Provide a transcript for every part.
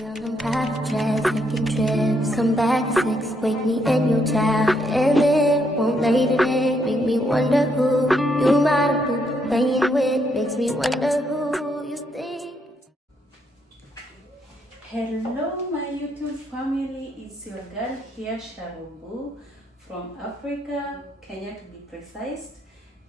I'm private jets, taking trips. I'm back at 6, wake me in your child. And then, won't lay today, make me wonder who you might have been playing with. Makes me wonder who you think. Hello my YouTube family, it's your girl here, Sharubu from Africa, Kenya to be precise.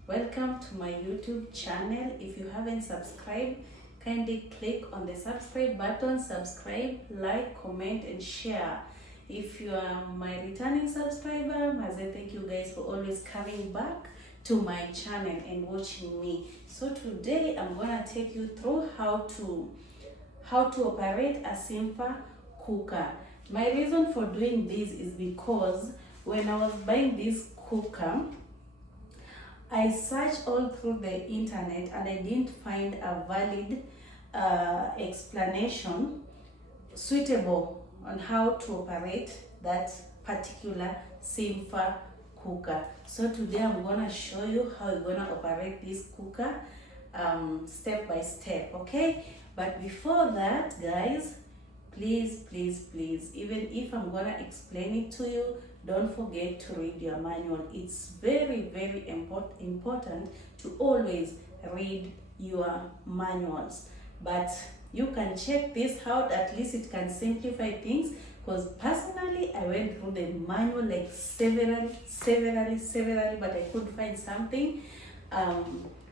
Welcome to my YouTube channel. If you haven't subscribed, kindly click on the subscribe button, subscribe, like, comment and share. If you are my returning subscriber, I say thank you guys for always coming back to my channel and watching me. So today I'm gonna take you through how to operate a SIMFER cooker. My reason for doing this is because when I was buying this cooker, I searched all through the internet and I didn't find a valid explanation suitable on how to operate that particular SIMFER cooker. So today I'm gonna show you how you're gonna operate this cooker step by step, okay? But before that, guys, please, even if I'm gonna explain it to you, don't forget to read your manual. It's very important to always read your manuals. But you can check this out, at least it can simplify things, because personally I went through the manual like several, but I couldn't find something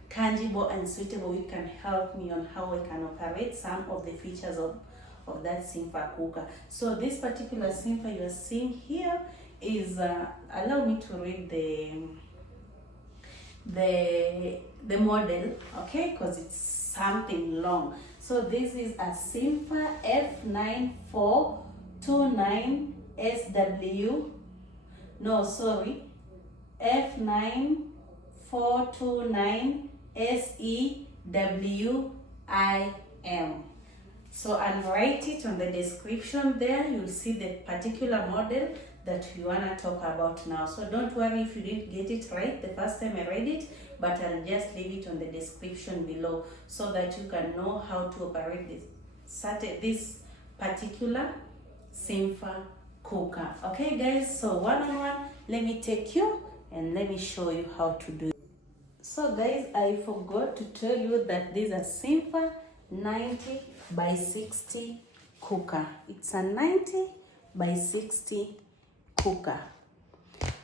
tangible and suitable which can help me on how I can operate some of the features of that SIMFER cooker. So this particular SIMFER you are seeing here is allow me to read the model, okay, because it's something long. So this is a SIMFER F9429SW, no sorry, F9429 SEWIM. So I'll write it on the description there. You'll see the particular model that you want to talk about now. So don't worry if you didn't get it right the first time I read it, but I'll just leave it on the description below so that you can know how to operate this particular SIMFER cooker. Okay guys, so one-on-one, let me take you and let me show you how to do it. So guys, I forgot to tell you that this is a SIMFER 90 by 60 cooker. It's a 90 by 60 cooker.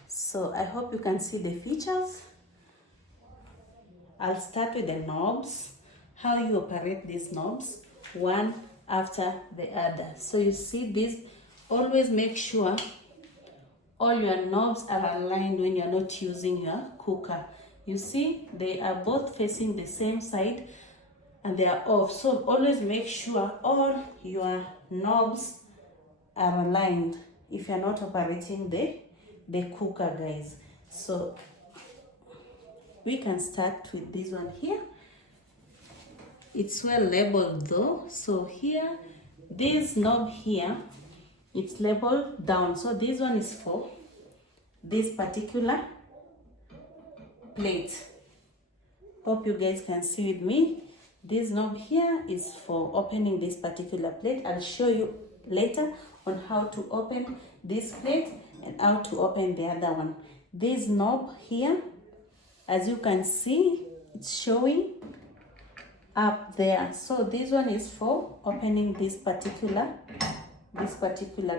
So I hope you can see the features. I'll start with the knobs, how you operate these knobs one after the other. So you see this, always make sure all your knobs are aligned when you're not using your cooker. You see, they are both facing the same side and they are off. So always make sure all your knobs are aligned if you're not operating the cooker, guys. So we can start with this one here. It's well labeled though. So here, this knob here, it's labeled down. So this one is for this particular plate. Hope you guys can see with me. This knob here is for opening this particular plate. I'll show you later on how to open this plate and how to open the other one. This knob here, as you can see, it's showing up there. So this one is for opening this particular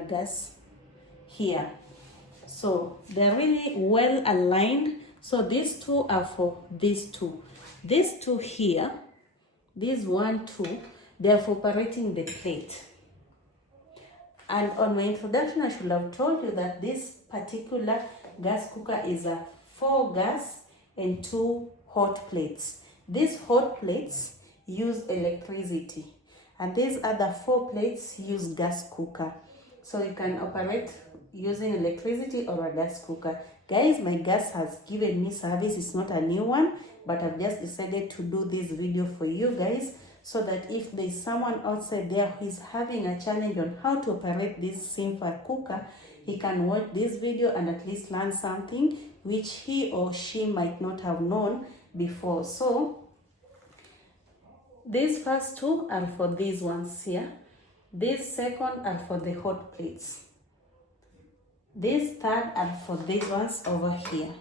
gas here. So they're really well aligned. So these two are for these two. These two here, these 1, 2, they're for operating the plate. And on my introduction, I should have told you that this particular gas cooker is a 4 gas and 2 hot plates. These hot plates use electricity, and these other 4 plates use gas cooker. So you can operate using electricity or a gas cooker. Guys, my gas has given me service. It's not a new one, but I've just decided to do this video for you guys so that if there's someone outside there who is having a challenge on how to operate this SIMFER cooker, he can watch this video and at least learn something which he or she might not have known before. So these first two are for these ones here. These second are for the hot plates. These third are for these ones over here.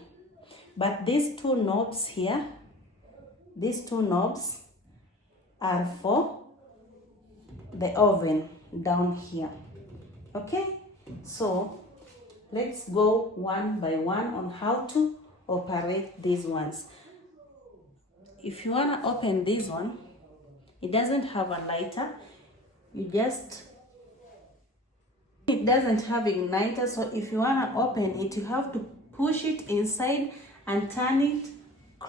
But these two knobs here, these two knobs are for the oven down here. Okay, so let's go one by one on how to operate these ones. If you want to open this one, it doesn't have a lighter. It doesn't have igniter, so if you want to open it, you have to push it inside and turn it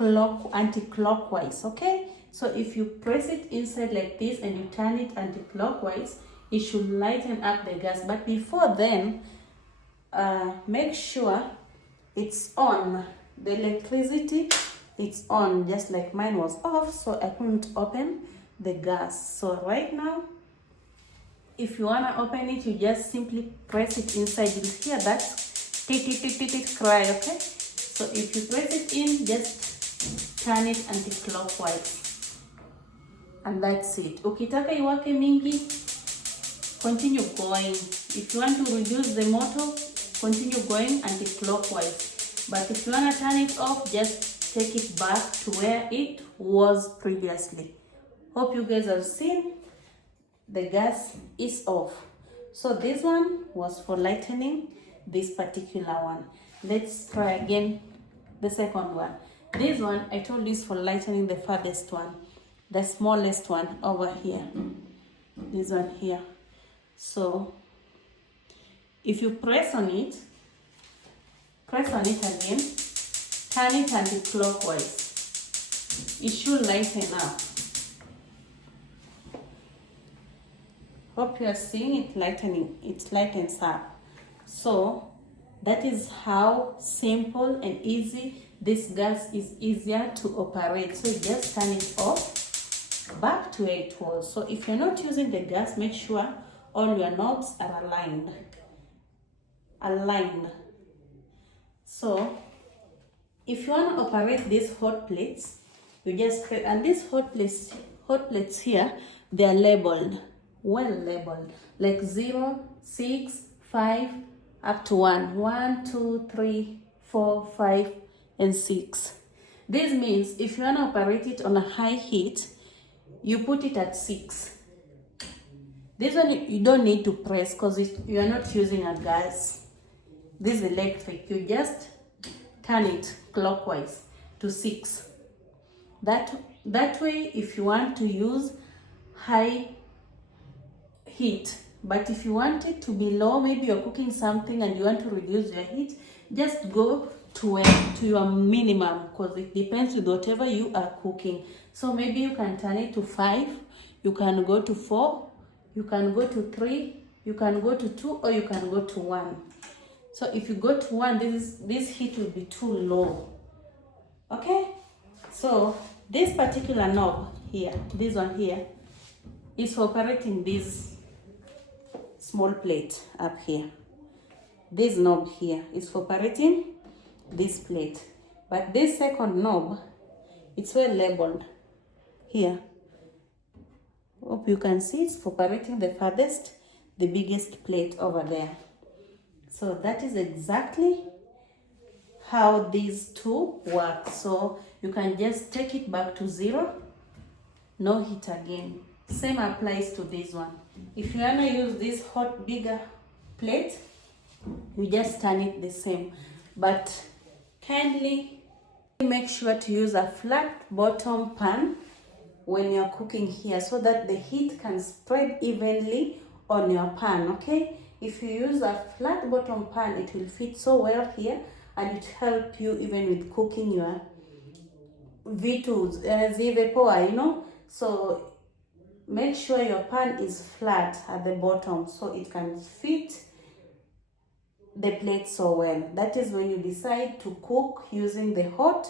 anti-clockwise. Okay, so if you press it inside like this and you turn it anti-clockwise, it should lighten up the gas. But before then, make sure it's on. The electricity, it's on, just like mine was off, so I couldn't open the gas. So right now, if you want to open it, you just simply press it inside. You'll hear that tick cry. Okay, so if you press it in, just turn it anti-clockwise, and that's it. Ukitaka iwake mingi, continue going. If you want to reduce the motor, continue going anti-clockwise. But if you want to turn it off, just take it back to where it was previously. Hope you guys have seen the gas is off. So this one was for lightening this particular one. Let's try again the second one. This one I told you is for lightening the farthest one, the smallest one over here. This one here. So if you press on it again, turn it anti-clockwise, it should lighten up. Hope you are seeing it lightening. It lightens up. So that is how simple and easy this gas is, easier to operate. So you just turn it off back to where it was. So if you're not using the gas, make sure all your knobs are aligned. So if you want to operate these hot plates, you just, and these hot plates here, they are labeled, well labeled, like 0, 6, 5 up to 1, 1, 2, 3, 4, 5 and 6. This means if you want to operate it on a high heat, you put it at 6. This one you don't need to press because you are not using a gas. This is electric. You just turn it clockwise to 6. That way, if you want to use high heat, but if you want it to be low, maybe you're cooking something and you want to reduce your heat, just go to your minimum, because it depends with whatever you are cooking. So maybe you can turn it to 5, you can go to 4, you can go to 3, you can go to 2, or you can go to 1. So if you go to 1, this heat will be too low. Okay, so this particular knob here, this one here, is for operating this small plate up here. This knob here is for operating this plate, but this second knob, it's well labeled here. Hope you can see it's for operating the farthest, the biggest plate over there. So that is exactly how these two work. So you can just take it back to 0, no heat again. Same applies to this one. If you want to use this hot bigger plate, you just turn it the same. But kindly make sure to use a flat bottom pan when you're cooking here, so that the heat can spread evenly on your pan. Okay, if you use a flat bottom pan, it will fit so well here, and it help you even with cooking your zive, you know. So make sure your pan is flat at the bottom so it can fit the plate so well. That is when you decide to cook using the hot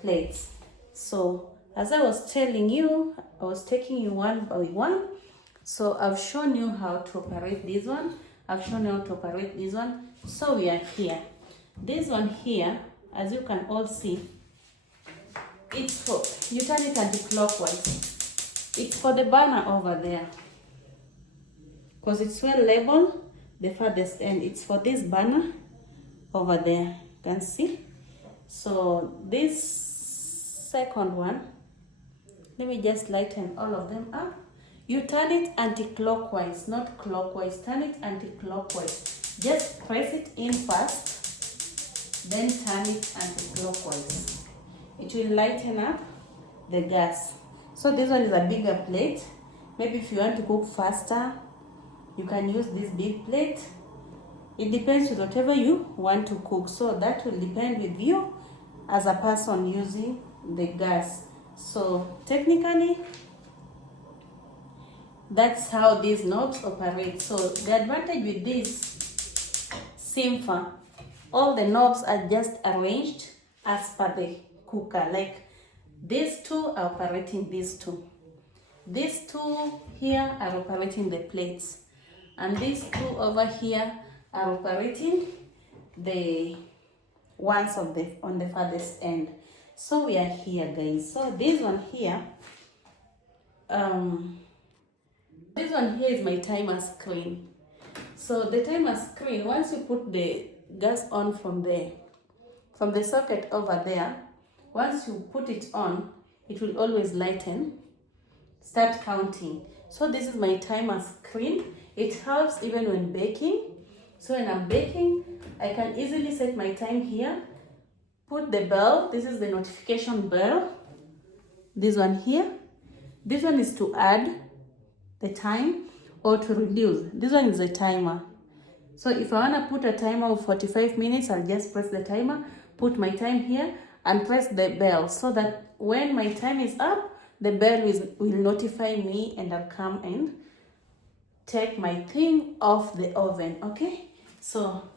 plates. So as I was telling you, I was taking you one by one. So I've shown you how to operate this one. I've shown you how to operate this one. So we are here. This one here, as you can all see, it's for, you turn it anti-clockwise. It's for the burner over there. because it's well labeled. The farthest end, it's for this burner over there, you can see. So this second one, let me just lighten all of them up. You turn it anti-clockwise, not clockwise. Turn it anti-clockwise. Just press it in first, then turn it anti-clockwise. It will lighten up the gas. So this one is a bigger plate. Maybe if you want to cook faster, you can use this big plate. It depends with whatever you want to cook. So that will depend with you as a person using the gas. So technically, that's how these knobs operate. So the advantage with this SIMFER, all the knobs are just arranged as per the cooker. Like these two are operating these two. These two here are operating the plates. And these two over here are operating the ones on the farthest end. So we are here, guys. So this one here, is my timer screen. So the timer screen, once you put the gas on from the socket over there, once you put it on, it will always lighten, start counting. So this is my timer screen. It helps even when baking. So when I'm baking, I can easily set my time here, put the bell. This is the notification bell. This one here. This one is to add the time or to reduce. This one is a timer. So if I want to put a timer of 45 minutes, I'll just press the timer, put my time here, and press the bell so that when my time is up, the bell will notify me and I'll come and take my thing off the oven. Okay, so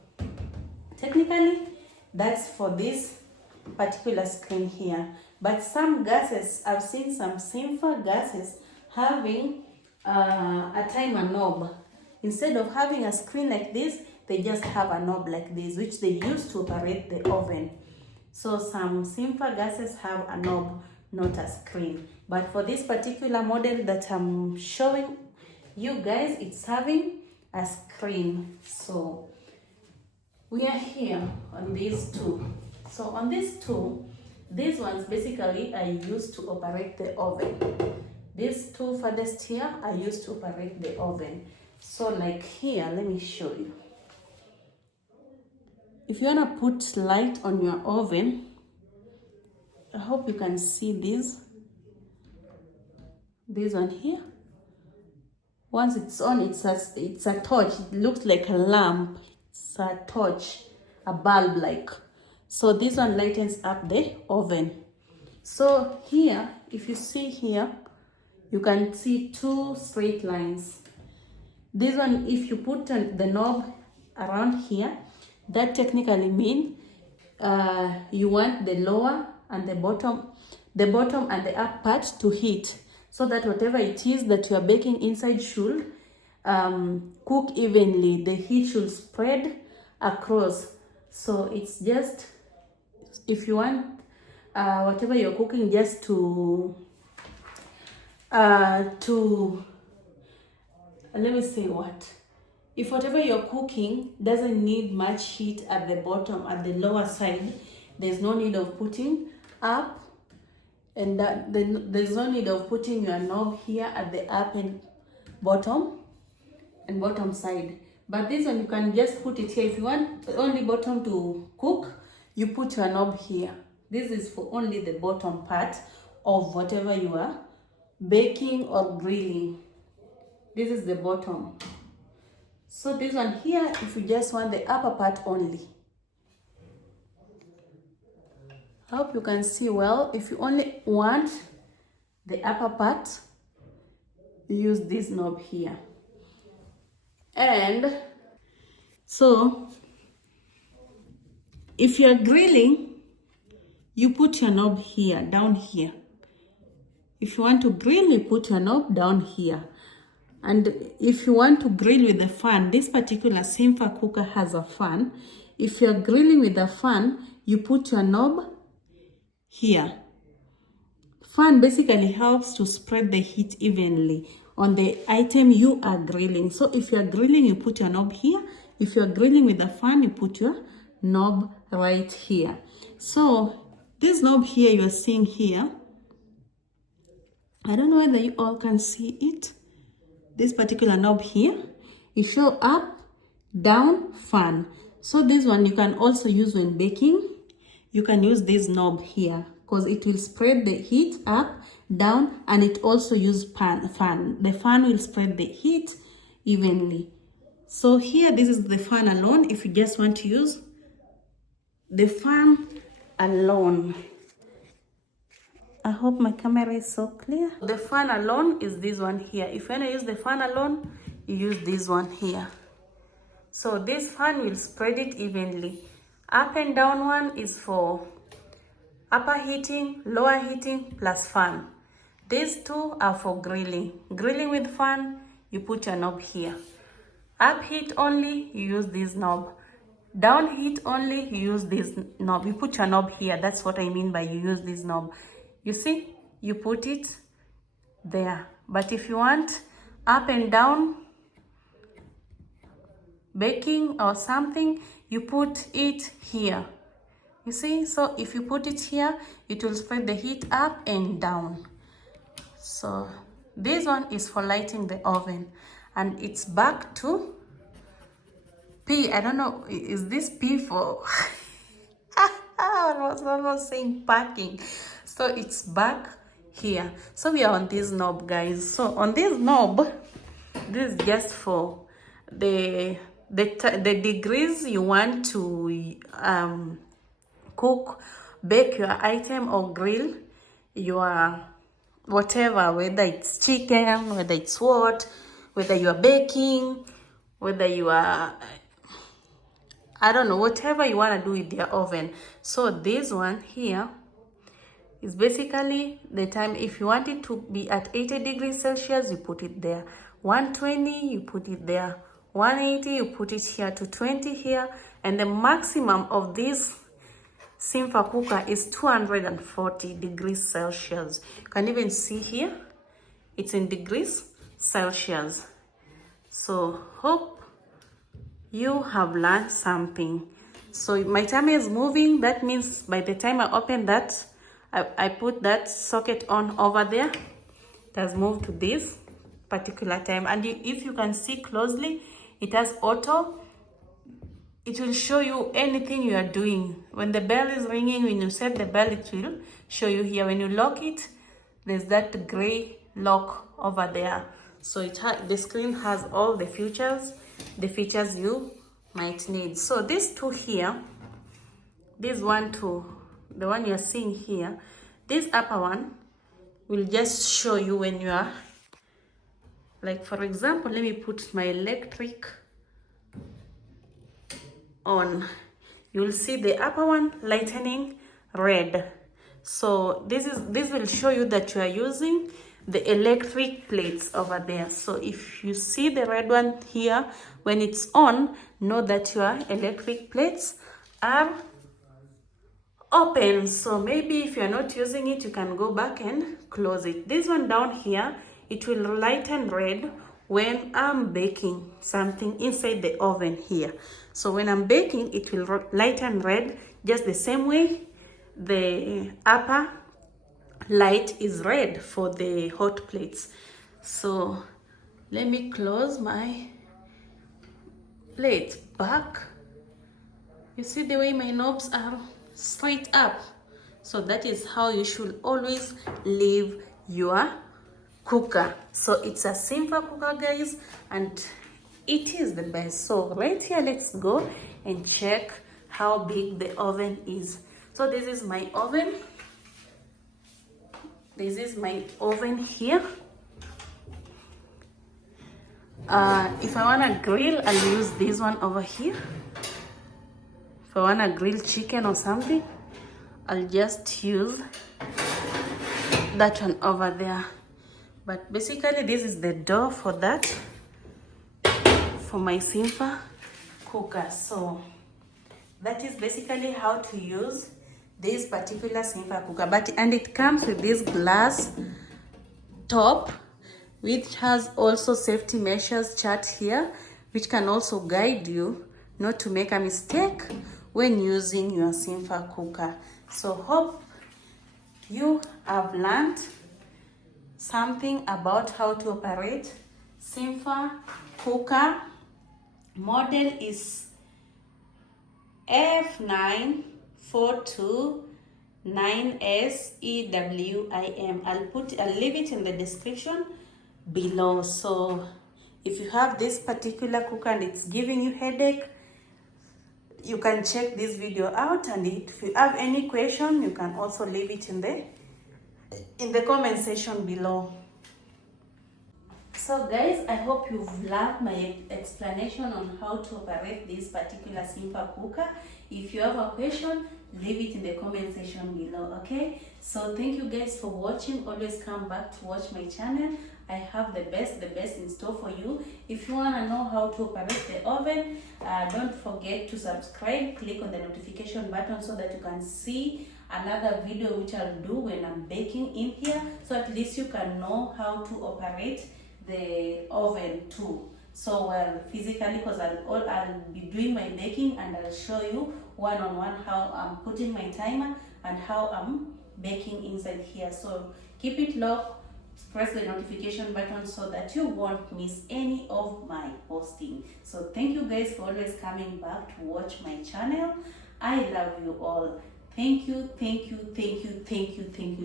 technically that's for this particular screen here. But some gases, I've seen some SIMFER gases having a timer knob. Instead of having a screen like this, they just have a knob like this, which they use to operate the oven. So some SIMFER gases have a knob, not a screen. But for this particular model that I'm showing you guys, it's having a screen. So we are here on these two. So on these two, these ones basically I use to operate the oven. These two farthest here I use to operate the oven. So like here, let me show you. If you want to put light on your oven, I hope you can see this one here. Once it's on, it's a torch. It looks like a lamp. It's a torch, a bulb like. So this one lightens up the oven. So here, if you see here, you can see two straight lines. This one, if you put the knob around here, that technically means you want the lower and the bottom and the up part to heat, so that whatever it is that you are baking inside should cook evenly. The heat should spread across. So it's just, if you want whatever you're cooking just to let me say what. If whatever you're cooking doesn't need much heat at the bottom, at the lower side, there's no need of putting up, and there's no need of putting your knob here at the up and bottom side. But this one you can just put it here. If you want only bottom to cook, you put your knob here. This is for only the bottom part of whatever you are baking or grilling. This is the bottom. So this one here, if you just want the upper part only. I hope you can see well. If you only want the upper part, you use this knob here. And so if you're grilling, you put your knob here, down here. If you want to grill, you put your knob down here. And if you want to grill with a fan, this particular SIMFER cooker has a fan. If you're grilling with a fan, you put your knob here. Fan basically helps to spread the heat evenly. on the item you are grilling. So if you are grilling, you put your knob here. If you are grilling with the fan, you put your knob right here. So this knob here you are seeing here, I don't know whether you all can see it. This particular knob here, it shows up, down, fan. So this one you can also use when baking. You can use this knob here because it will spread the heat up, down, and it also use fan. The fan will spread the heat evenly. So here, this is the fan alone. If you just want to use the fan alone. I hope my camera is so clear. The fan alone is this one here. If you want to use the fan alone, you use this one here. So this fan will spread it evenly. Up and down one is for upper heating, lower heating, plus fan. These two are for grilling. Grilling with fan, you put your knob here. Up heat only, you use this knob. Down heat only, you use this knob. You put your knob here. That's what I mean by you use this knob. You see, you put it there. But if you want up and down baking or something, you put it here. You see, so if you put it here, it will spread the heat up and down. So this one is for lighting the oven, and it's back to P. I don't know, is this P for I was almost saying packing. So it's back here. So we are on this knob, guys. So on this knob, this is just for the degrees you want to cook, bake your item, or grill your whatever, whether it's chicken, whether it's what, whether you are baking, whether you are, I don't know, whatever you want to do with your oven. So this one here is basically the time. If you want it to be at 80 degrees Celsius, you put it there. 120, you put it there. 180, you put it here, to 20 here. And the maximum of this SIMFER cooker is 240 degrees Celsius. You can even see here, it's in degrees Celsius. So hope you have learned something. So my timer is moving. That means by the time I open that, I put that socket on over there, it has moved to this particular time. And if you can see closely, it has auto. It will show you anything you are doing. When the bell is ringing, when you set the bell, it will show you here. When you lock it, there's that gray lock over there. So the screen has all the features you might need. So these two here, this one too, the one you're seeing here, this upper one will just show you when you are, like for example, let me put my electric on. You'll see the upper one lightening red. So this will show you that you are using the electric plates over there. So if you see the red one here, when it's on, know that your electric plates are open. So maybe if you're not using it, you can go back and close it. This one down here, it will lighten red when I'm baking something inside the oven here. So when I'm baking, it will lighten red just the same way the upper light is red for the hot plates. So let me close my plate back. You see the way my knobs are straight up. So that is how you should always leave your cooker. So it's a SIMFER cooker, guys, and it is the best. So right here, let's go and check how big the oven is. So this is my oven. This is my oven here. If I want to grill, I'll use this one over here. If I want to grill chicken or something, I'll just use that one over there. But basically, this is the door for that, for my SIMFER cooker. So that is basically how to use this particular SIMFER cooker. And it comes with this glass top which has also safety measures chart here, which can also guide you not to make a mistake when using your SIMFER cooker. So hope you have learned something about how to operate SIMFER cooker. Model is F9429SEWIM. I'll leave it in the description below. So if you have this particular cooker and it's giving you headache, you can check this video out, and if you have any question, you can also leave it in the comment section below. So guys, I hope you've loved my explanation on how to operate this particular SIMFER cooker. If you have a question, leave it in the comment section below, okay? So thank you guys for watching. Always come back to watch my channel. I have the best in store for you. If you want to know how to operate the oven, don't forget to subscribe. Click on the notification button so that you can see another video which I'll do when I'm baking in here, so at least you can know how to operate the oven too. So physically, because I'll be doing my baking, and I'll show you one-on-one how I'm putting my timer and how I'm baking inside here. So keep it locked, press the notification button so that you won't miss any of my posting. So thank you guys for always coming back to watch my channel. I love you all. Thank you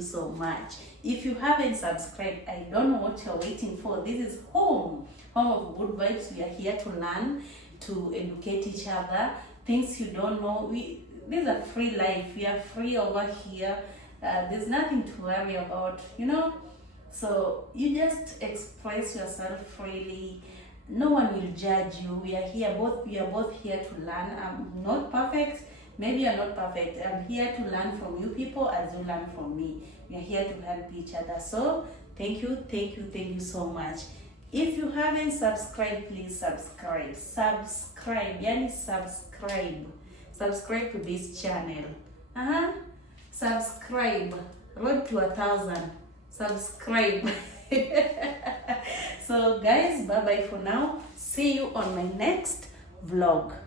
so much. If you haven't subscribed, I don't know what you're waiting for. This is home of good vibes. We are here to learn, to educate each other. Things you don't know. This is a free life. We are free over here. There's nothing to worry about, you know. So you just express yourself freely. No one will judge you. We are both here to learn. I'm not perfect. Maybe you're not perfect. I'm here to learn from you people as you learn from me. We are here to help each other. So thank you so much. If you haven't subscribed, please subscribe. Yani subscribe to this channel. Subscribe. Road to 1,000. Subscribe. So guys, bye bye for now. See you on my next vlog.